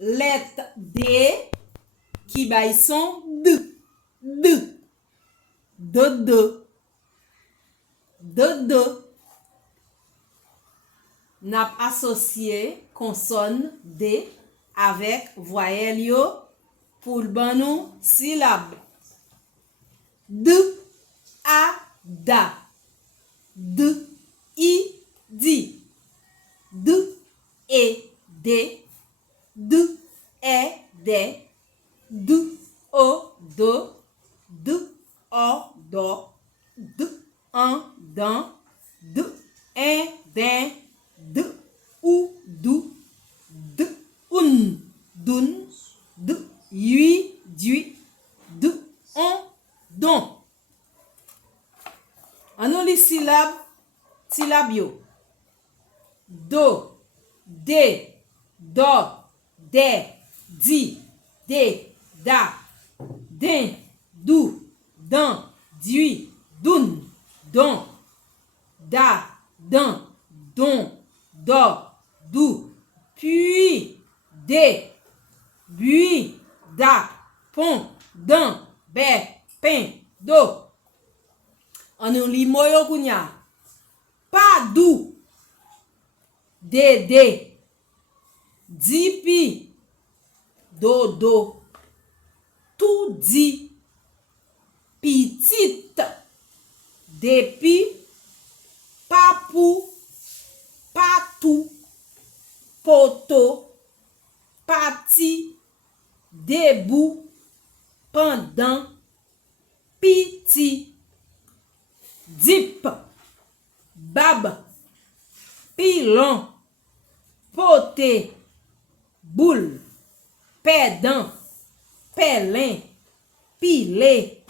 lettre D qui baille son D. D. Dodo. Dodo. N'a associé consonne D avec voyelle yo pour ban nou syllabe. D, a, da. D, i, di. D, e, de. D, e, de. D, o, do. D, o, do. D, an, dan. D, en, den. D, ou, dou. D, un, dun. D, yui, dui. D, on, don. Anou li syllabe yo. Do, de, do, de, di, de, da, den, dou, dan, dui, dun, don, da, dan, don, do, dou, puis, de, bui, da, pon, dan, be, pen, do. Anou li moyo kounya. Pa dou. Dede. Dipi. Dodo. Tout di. Petite. Depi. Papou. Patou. Poto. Pati. Debout. Pendant. Piti. Dip, bab, pilon, poté, boule, pédant, pélin, pilé,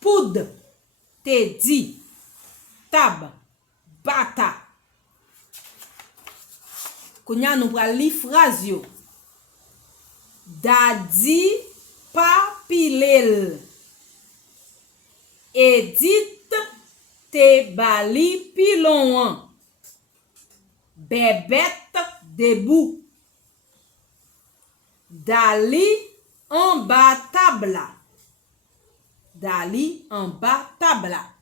poudre, tedi, tab, bata. Kounya nou pral li phrase yo. Dadi pa pilel. Edith te bali pilon. Bébête debout. Dali en bas tabla. Dali en bas tabla.